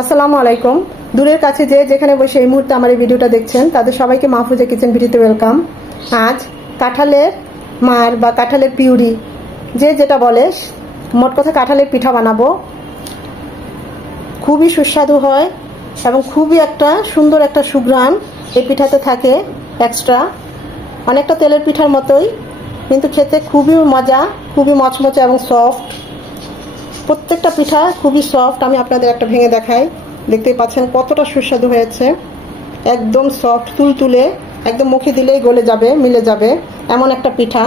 আসসালামু আলাইকুম। দূরের কাছে যে যেখানে বসে এই মুহূর্তে আমার এই ভিডিওটা দেখছেন তাদের সবাইকে মাহফুজা কিচেন ভিডিওতে ওয়েলকাম। আজ কাঁঠালের মার বা কাঁঠালের পিউরি যে যেটা বলে, মোট কথা কাঁঠালের পিঠা বানাবো। খুবই সুস্বাদু হয় এবং খুবই একটা সুন্দর একটা সুঘ্রাণ এই পিঠাতে থাকে এক্সট্রা। অনেকটা তেলের পিঠার মতোই, কিন্তু খেতে খুবই মজা, খুবই মচমচে এবং সফট। প্রত্যেকটা পিঠা খুবই সফট। আমি আপনাদের একটা ভেঙে দেখাই, দেখতেই পাচ্ছেন কতটা সুস্বাদু হয়েছে। একদম সফট, তুলতুলে, একদম মুখে দিলেই গলে যাবে, মিলে যাবে এমন একটা পিঠা।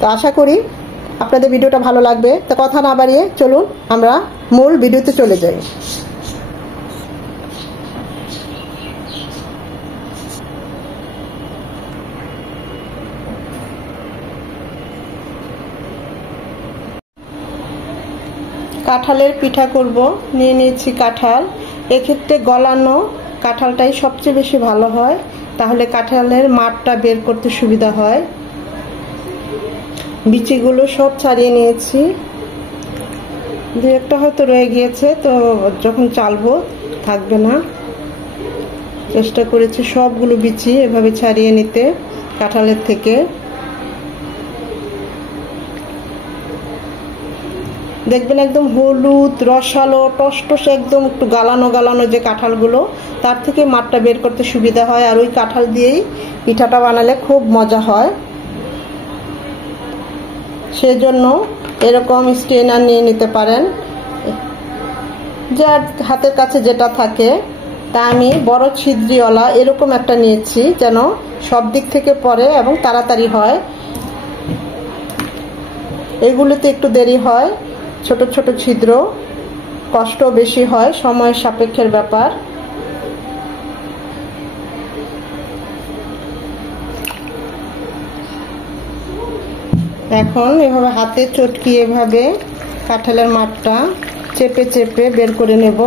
তো আশা করি আপনাদের ভিডিওটা ভালো লাগবে। তো কথা না বাড়িয়ে চলুন আমরা মূল ভিডিওতে চলে যাই। কাঁঠালের পিঠা করব। নিয়ে নিয়েছি কাঁঠাল। এক্ষেত্রে গলানো কাঁঠালটাই সবচেয়ে বেশি ভালো হয়, তাহলে কাঁঠালের মাঠটা বের করতে সুবিধা হয়। বিচিগুলো সব ছাড়িয়ে নিয়েছি, দু একটা হয়তো রয়ে গিয়েছে, তো যখন চালবো থাকবে না। চেষ্টা করেছি সবগুলো বিচি এভাবে ছাড়িয়ে নিতে কাঁঠালের থেকে। দেখবেন একদম হলুদ রসালো টসটসে, একদম একটু গালানো গালানো যে কাঁঠালগুলো, তার থেকে মাঠটা বের করতে সুবিধা হয়। আর ওই কাঁঠাল দিয়েই পিঠাটা বানালে খুব মজা হয়। সেজন্য এরকম স্ট্রেনার নিয়ে নিতে পারেন, যার হাতের কাছে যেটা থাকে। তা আমি বড় ছিদ্রিওয়ালা এরকম একটা নিয়েছি, যেন সব দিক থেকে পড়ে এবং তাড়াতাড়ি হয়। এগুলোতে একটু দেরি হয়, ছোট ছোট ছিদ্র, কষ্ট বেশি হয়, সময় সাপেক্ষের ব্যাপার। এখন এভাবে হাতে চটকি এভাবে কাঁঠালের মাঠটা চেপে চেপে বের করে নেব।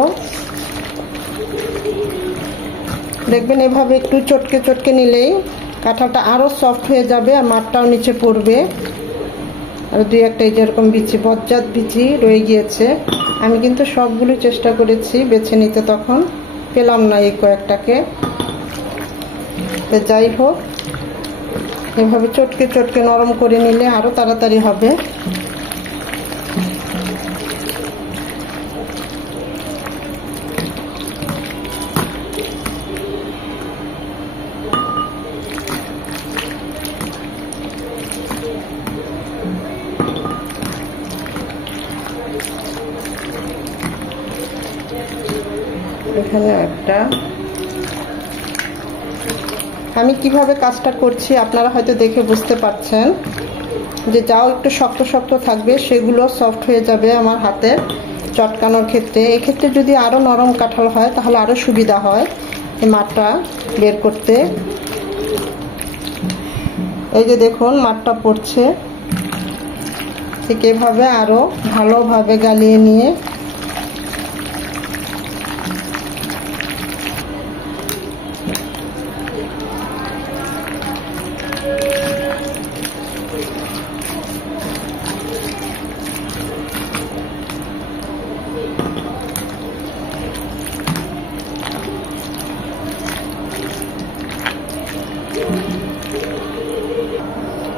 দেখবেন এভাবে একটু চটকে চটকে নিলেই কাঁঠালটা আরো সফট হয়ে যাবে আর মাঠটাও নিচে পড়বে। আর দুই একটা যেরকম বিচি, বজ্জাত বিচি রয়ে গিয়েছে। আমি কিন্তু সবগুলো চেষ্টা করেছি বেছে নিতে, তখন পেলাম না এই কয়েকটাকে। যাই হোক, এভাবে চটকে চটকে নরম করে নিলে আরো তাড়াতাড়ি হবে। এখানে একটা, আমি কিভাবে কাজটা করছি আপনারা হয়তো দেখে বুঝতে পারছেন যে যাও একটু শক্ত শক্ত থাকবে সেগুলো সফট হয়ে যাবে আমার হাতে চটকানোর ক্ষেত্রে। এক্ষেত্রে যদি আরো নরম কাঁঠাল হয় তাহলে আরো সুবিধা হয় এই মাঠটা বের করতে। এই যে দেখুন মাঠটা পড়ছে, ঠিক এভাবে আরো ভালোভাবে গালিয়ে নিয়ে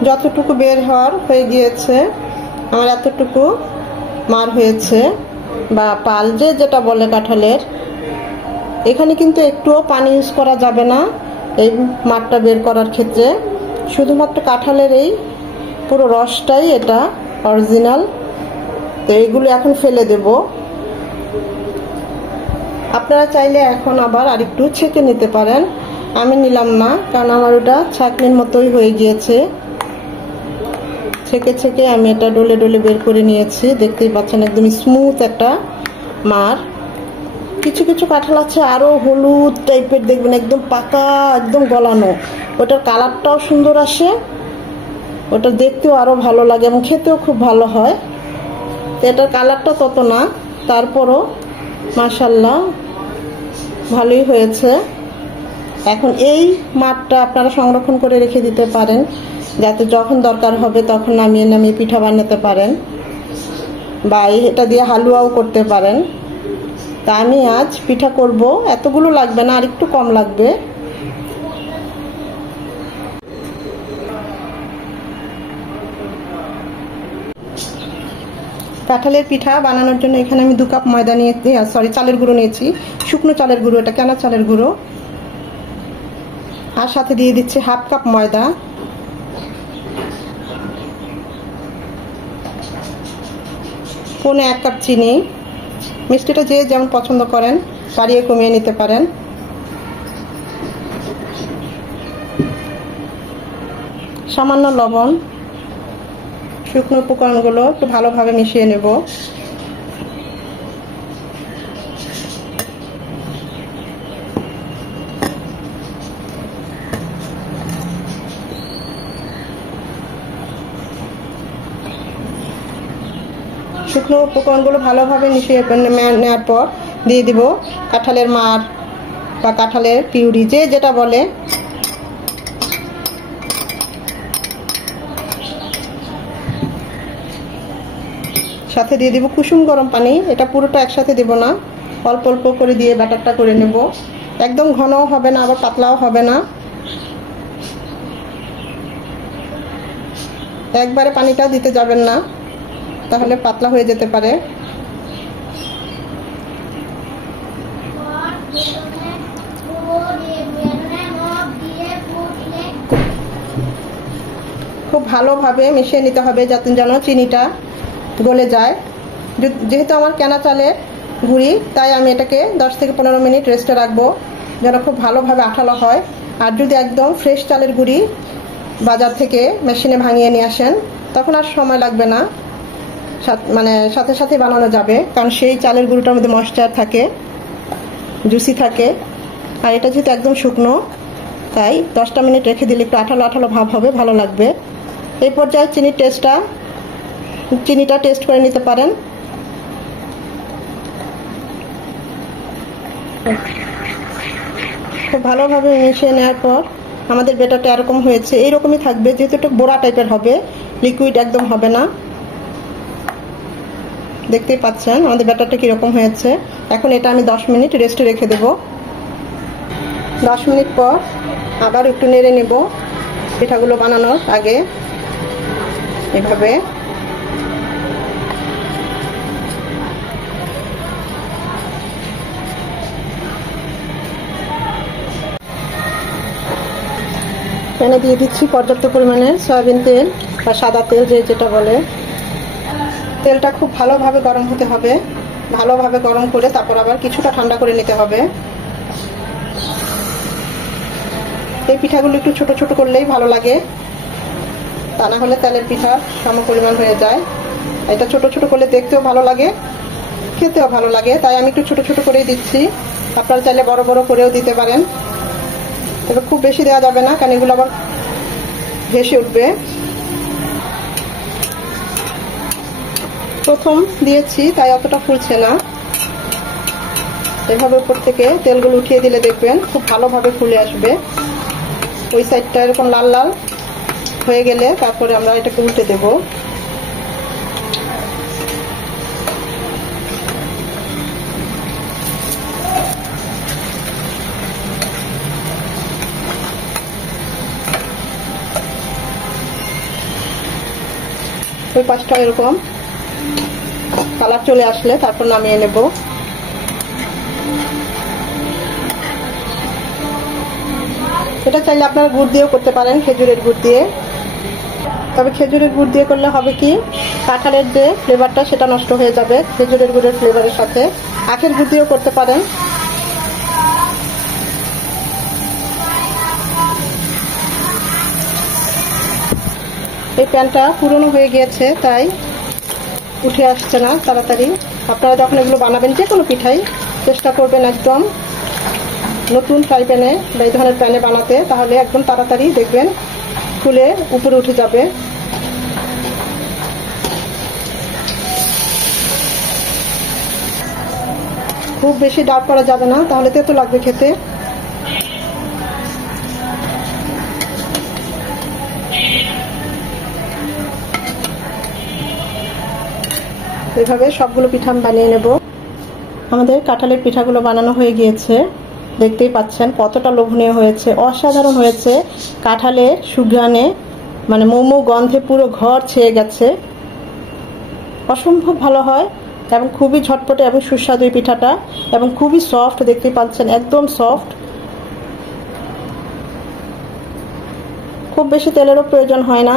যতটুকু বের হওয়ার হয়ে গিয়েছে, আমার এতটুকু মার হয়েছে বা পাল যে যেটা বলে কাঁঠালের। এখানে কিন্তু একটুও পানি ইউজ করা যাবে না এই মাঠটা বের করার ক্ষেত্রে। শুধুমাত্র কাঁঠালের এই পুরো রসটাই এটা অরিজিনাল। তো এগুলো এখন ফেলে দেব। আপনারা চাইলে এখন আবার আরেকটু ছেঁকে নিতে পারেন, আমি নিলাম না, কারণ আমার ওটা ছাঁকনির মতোই হয়ে গিয়েছে। ছেঁকে ছেঁকে আমি এটা ডলে ডলে বের করে নিয়েছি। দেখতেই পাচ্ছেন একদম স্মুথ একটা মার। কিছু কিছু কাঁঠাল আছে আরো হলুদ টাইপের, দেখবেন একদম পাকা, একদম গলানো। ওটার কালারটাও সুন্দর আসে, ওটা দেখতেও আরো ভালো লাগে এবং খেতেও খুব ভালো হয়। এটার কালারটা তত না, তারপরও মাশাআল্লাহ ভালোই হয়েছে। এখন এই মাঠটা আপনারা সংরক্ষণ করে রেখে দিতে পারেন, যাতে যখন দরকার হবে তখন নামিয়ে নামিয়ে পিঠা বানাতে পারেন, বা এটা দিয়ে হালুয়াও করতে পারেন। তা আমি আজ পিঠা করব, এতগুলো লাগবে না, আর একটু কম লাগবে। কাঁঠালের পিঠা বানানোর জন্য এখানে আমি 2 কাপ ময়দা নিয়েছি, চালের গুঁড়ো নিয়েছি, শুকনো চালের গুঁড়ো, এটা কেনা চালের গুঁড়ো। আর সাথে দিয়ে দিচ্ছি 1/2 কাপ ময়দা, পৌনে 1 কাপ চিনি। মিষ্টিটা যে যেমন পছন্দ করেন বাড়িয়ে কমিয়ে নিতে পারেন। সামান্য লবণ। শুকনো উপকরণগুলো একটু ভালোভাবে মিশিয়ে নেব। শুকনো উপকরণগুলো ভালোভাবে মিশিয়ে নেওয়ার পর দিয়ে দিব কাঁঠালের মাড় বা কাঁঠালের পিউরি, যে যেটা বলে। সাথে দিয়ে দিব কুসুম গরম পানি। এটা পুরোটা একসাথে দেব না, অল্প অল্প করে দিয়ে ব্যাটারটা করে নেব। একদম ঘনও হবে না, আবার পাতলাও হবে না। একবারে পানিটা দিতে যাবেন না, তাহলে পাতলা হয়ে যেতে পারে। খুব ভালোভাবে মিশিয়ে নিতে হবে যাতে যেন চিনিটা গলে যায়। যেহেতু আমার কেনা চালের গুঁড়ি, তাই আমি এটাকে 10 থেকে 15 মিনিট রেস্টে রাখবো যেন খুব ভালোভাবে আঠালো হয়। আর যদি একদম ফ্রেশ চালের গুঁড়ি বাজার থেকে মেশিনে ভাঙিয়ে নিয়ে আসেন, তখন আর সময় লাগবে না, মানে সাথে সাথে বানানো যাবে, কারণ সেই চালের গুঁড়োটার মধ্যে ময়েশ্চার থাকে, জুসি থাকে। আর এটা যেহেতু একদম শুকনো, তাই 10টা মিনিট রেখে দিলে একটু আঠালো আঠালো ভাব হবে, ভালো লাগবে। এই পর্যায়ে চিনিটা টেস্ট করে নিতে পারেন। খুব ভালোভাবে মিশিয়ে নেওয়ার পর আমাদের ব্যাটারটা এরকম হয়েছে, এইরকমই থাকবে, যেহেতু একটু বোড়া টাইপের হবে, লিকুইড একদম হবে না। দেখতেই পাচ্ছেন আমাদের ব্যাটারটা কিরকম হয়েছে। এখন এটা আমি 10 মিনিট রেস্টে রেখে দেব। 10 মিনিট পর আবার একটু নেড়ে নেব পিঠাগুলো বানানোর আগে, এভাবে। প্যানে দিয়ে দিচ্ছি পর্যাপ্ত পরিমাণে সয়াবিন তেল বা সাদা তেল, যেটা বলে। তেলটা খুব ভালোভাবে গরম হতে হবে, ভালোভাবে গরম করে তারপর আবার কিছুটা ঠান্ডা করে নিতে হবে। এই পিঠাগুলো একটু ছোট ছোট করলেই ভালো লাগে, তা না হলে তেলের পিঠা সম পরিমাণ হয়ে যায়। এটা ছোট ছোট করলে দেখতেও ভালো লাগে, খেতেও ভালো লাগে, তাই আমি একটু ছোট ছোট করেই দিচ্ছি। আপনারা চাইলে বড় বড় করেও দিতে পারেন, তবে খুব বেশি দেওয়া যাবে না, কারণ এগুলো আবার ভেসে উঠবে। প্রথম দিয়েছি তাই অতটা ফুলছে না। এভাবে উপর থেকে তেলগুলো উঠিয়ে দিলে দেখবেন খুব ভালোভাবে ফুলে আসবে। ওই সাইডটা এরকম লাল লাল হয়ে গেলে তারপরে আমরা এটাকে উল্টে দেব। ওই পাশটা এরকম কালার চলে আসলে তারপর নামিয়ে নেব। এটা চাইলে আপনারা গুড় দিয়েও করতে পারেন, খেজুরের গুড় দিয়ে। তবে খেজুরের গুড় দিয়ে করলে হবে কি, কাঁঠালের যে ফ্লেভারটা সেটা নষ্ট হয়ে যাবে খেজুরের গুড়ের ফ্লেভারের সাথে। আখের গুড় দিয়েও করতে পারেন। এই প্যানটা পুরনো হয়ে গিয়েছে, তাই উঠে আসছে না তাড়াতাড়ি। আপনারা যখন এগুলো বানাবেন, যে কোনো পিঠাই চেষ্টা করবেন একদম নতুন ফ্রাই প্যানে বা এই ধরনের প্যানে বানাতে, তাহলে একদম তাড়াতাড়ি দেখবেন ফুলে উপরে উঠে যাবে। খুব বেশি ডার্ক করা যাবে না, তাহলে তেতো লাগবে খেতে। এভাবে সবগুলো পিঠা আমি বানিয়ে নেব। আমাদের কাঁঠালের পিঠাগুলো বানানো হয়ে গিয়েছে, দেখতেই পাচ্ছেন কতটা লোভনীয় হয়েছে, অসাধারণ হয়েছে। কাঁঠালের সুঘ্রাণে মানে মোমো গন্ধে পুরো ঘর ছেয়ে গেছে, অসম্ভব ভালো হয় এবং খুবই ঝটপটে এবং সুস্বাদু এই পিঠাটা, এবং খুবই সফট, দেখতেই পাচ্ছেন একদম সফট। খুব বেশি তেলেরও প্রয়োজন হয় না।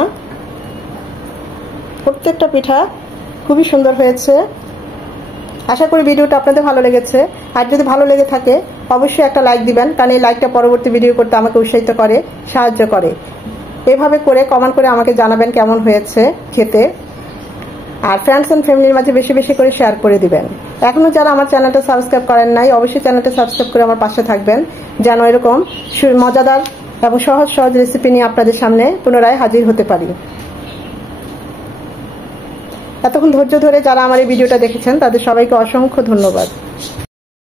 প্রত্যেকটা পিঠা খুবই সুন্দর হয়েছে। আশা করি ভিডিওটা আপনাদের ভালো লেগেছে। আর যদি ভালো লেগে থাকে অবশ্যই একটা লাইক দিবেন, কারণ এই লাইকটা পরবর্তী ভিডিও করতে আমাকে উৎসাহিত করে, সাহায্য করে। এভাবে করে কমেন্ট করে আমাকে জানাবেন কেমন হয়েছে খেতে। আর ফ্রেন্ডস এন্ড ফ্যামিলির মাঝে বেশি বেশি করে শেয়ার করে দিবেন। এখনো যারা আমার চ্যানেলটা সাবস্ক্রাইব করেন নাই অবশ্যই চ্যানেলটা সাবস্ক্রাইব করে আমার পাশে থাকবেন, যেন এরকম মজাদার এবং সহজ সহজ রেসিপি নিয়ে আপনাদের সামনে পুনরায় হাজির হতে পারি। এতক্ষণ ধৈর্য ধরে যারা আমার এই ভিডিওটা দেখেছেন তাদের সবাইকে অসংখ্য ধন্যবাদ।